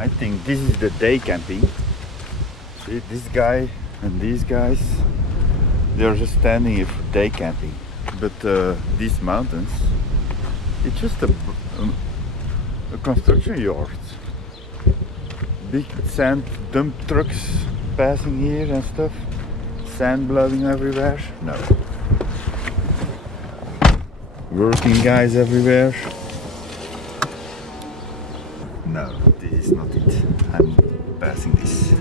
I think this is the day camping. See, this guy and these guys, they're just standing here for day camping. But these mountains, it's just a construction yard. Big sand dump trucks passing here and stuff. Sand blowing everywhere. No. Working guys everywhere. No, this is not it. I'm passing this.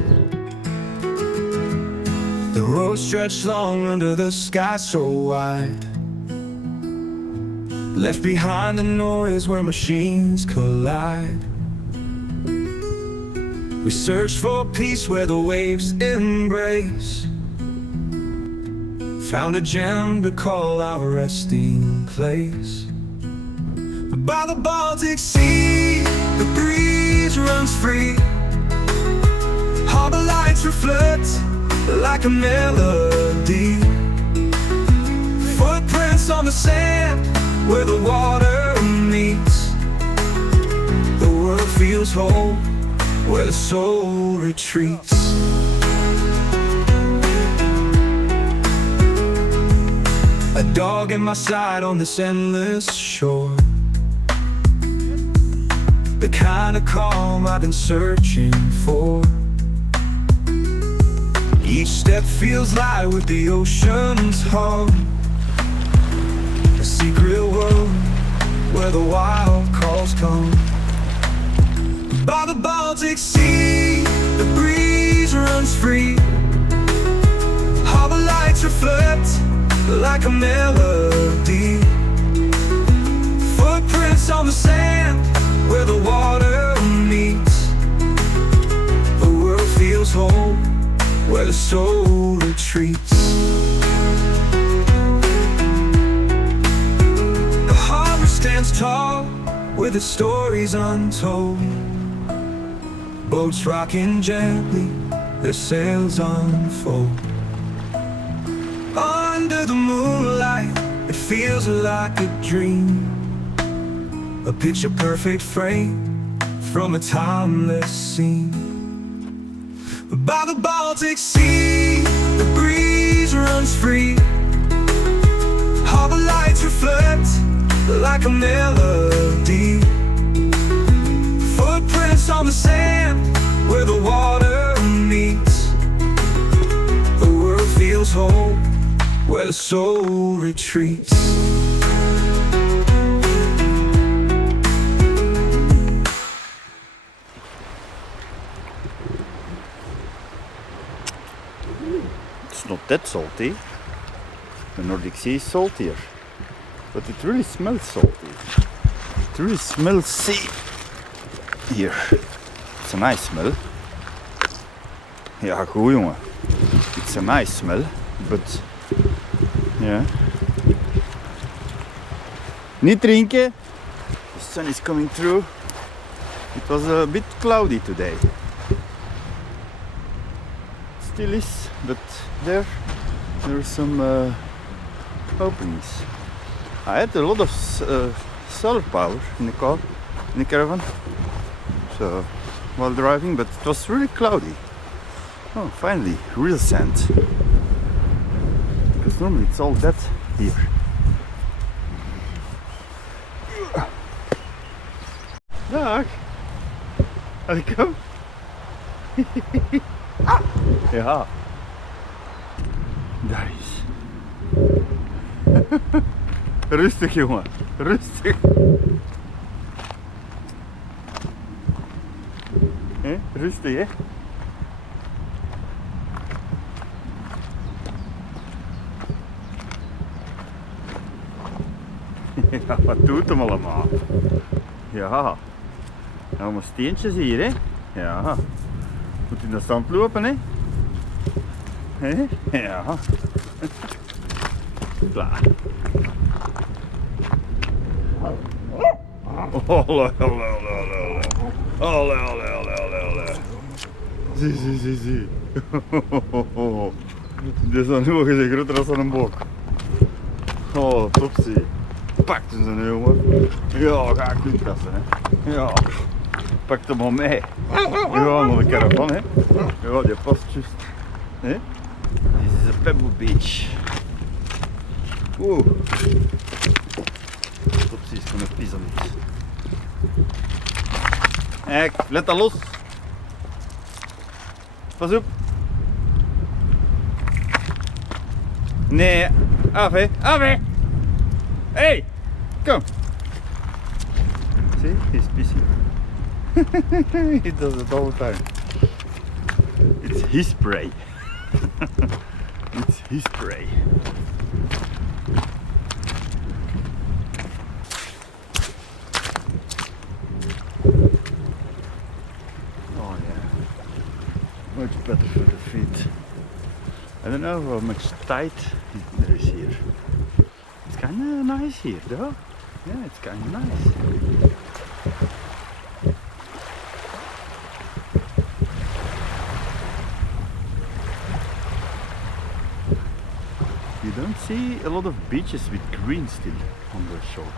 The road stretched long under the sky so wide, left behind the noise where machines collide. We search for peace where the waves embrace, found a gem to call our resting place. By the Baltic Sea, the breeze runs free. Harbor lights reflect like a melody. Footprints on the sand where the water meets. The world feels whole where the soul retreats. A dog in my side on this endless shore, the kind of calm I've been searching for. Each step feels light with the ocean's hum, a secret world where the wild calls come. By the Baltic Sea, the breeze runs free. Harbor lights reflect like a melody. Footprints on the sand where the water meets. The world feels whole where the soul retreats. The harbor stands tall with its stories untold. Boats rocking gently, their sails unfold. Under the moonlight, it feels like a dream, a picture-perfect frame from a timeless scene. By the Baltic Sea, the breeze runs free. Harbor lights reflect like a melody. Footprints on the sand where the water meets. The world feels whole where the soul retreats. It's not that salty. The Nordic Sea is saltier, but it really smells salty. It really smells sea here. It's a nice smell. Ja, goed jongen. It's a nice smell, but yeah. Niet drinken. The sun is coming through. It was a bit cloudy today. Still is, but there are some openings. I had a lot of solar power in the car, in the caravan, so while driving, but it was really cloudy. Oh, finally, real sand. Because normally it's all that here. Dag! Welkom! Ja. Daar is. Rustig jongen, rustig. Rustig hè. Ja, wat doet hem allemaal? Ja. Allemaal steentjes hier hè. Ja. Moet in de zand lopen hè. Ja. Klaar. Olle. Zie. Dit is een ogen zo groter als een bok. Oh, topsie. Pakt hem zo'n jongen. Ja, ga ik nu kassen hè. Ja. pak hem al mee. We gaan naar de caravan, hè. Ja, die past juist. Hè? Dit is een Pebble Beach. Oeh. Dat is van een pizza niet. Kijk, let dat los. Pas op. Nee, af hè, af hè. Hey, kom. See, he's pissing. He does it all the time. It's his prey. It's his prey. Oh yeah, much better for the feet. I don't know how much tide there is here. It's kind of nice here, though. Yeah, it's kind of nice. You don't see a lot of beaches with green still on the shore.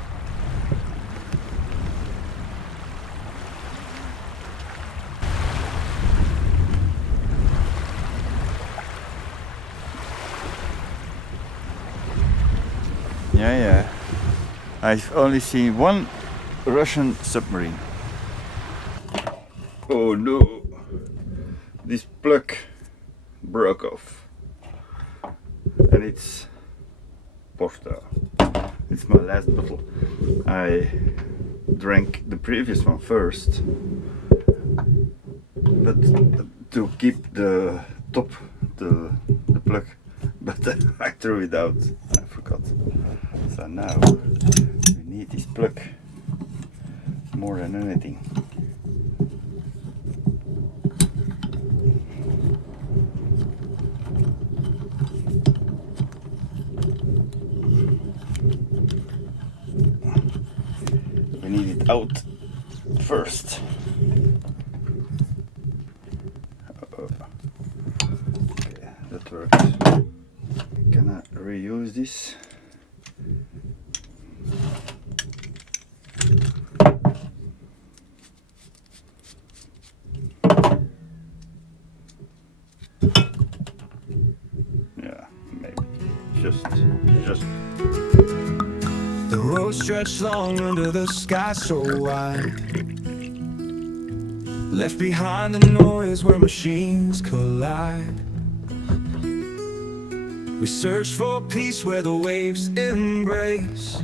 Yeah. I've only seen one Russian submarine. Oh no! This plug broke off. And it's Porto. It's my last bottle. I drank the previous one first. But to keep the top, the plug. But I threw it out. I forgot. So now we need this plug more than anything. We need it out first. Okay, that works. Can I reuse this? Yeah, maybe. Just. The road stretched long under the sky so wide, left behind the noise where machines collide. We searched for peace where the waves embrace,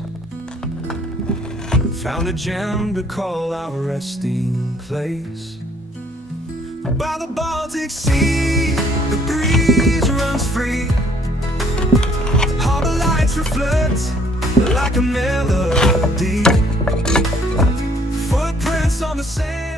found a gem to call our resting place. By the Baltic Sea, the breeze runs free. Harbor lights reflect like a melody. Footprints on the sand.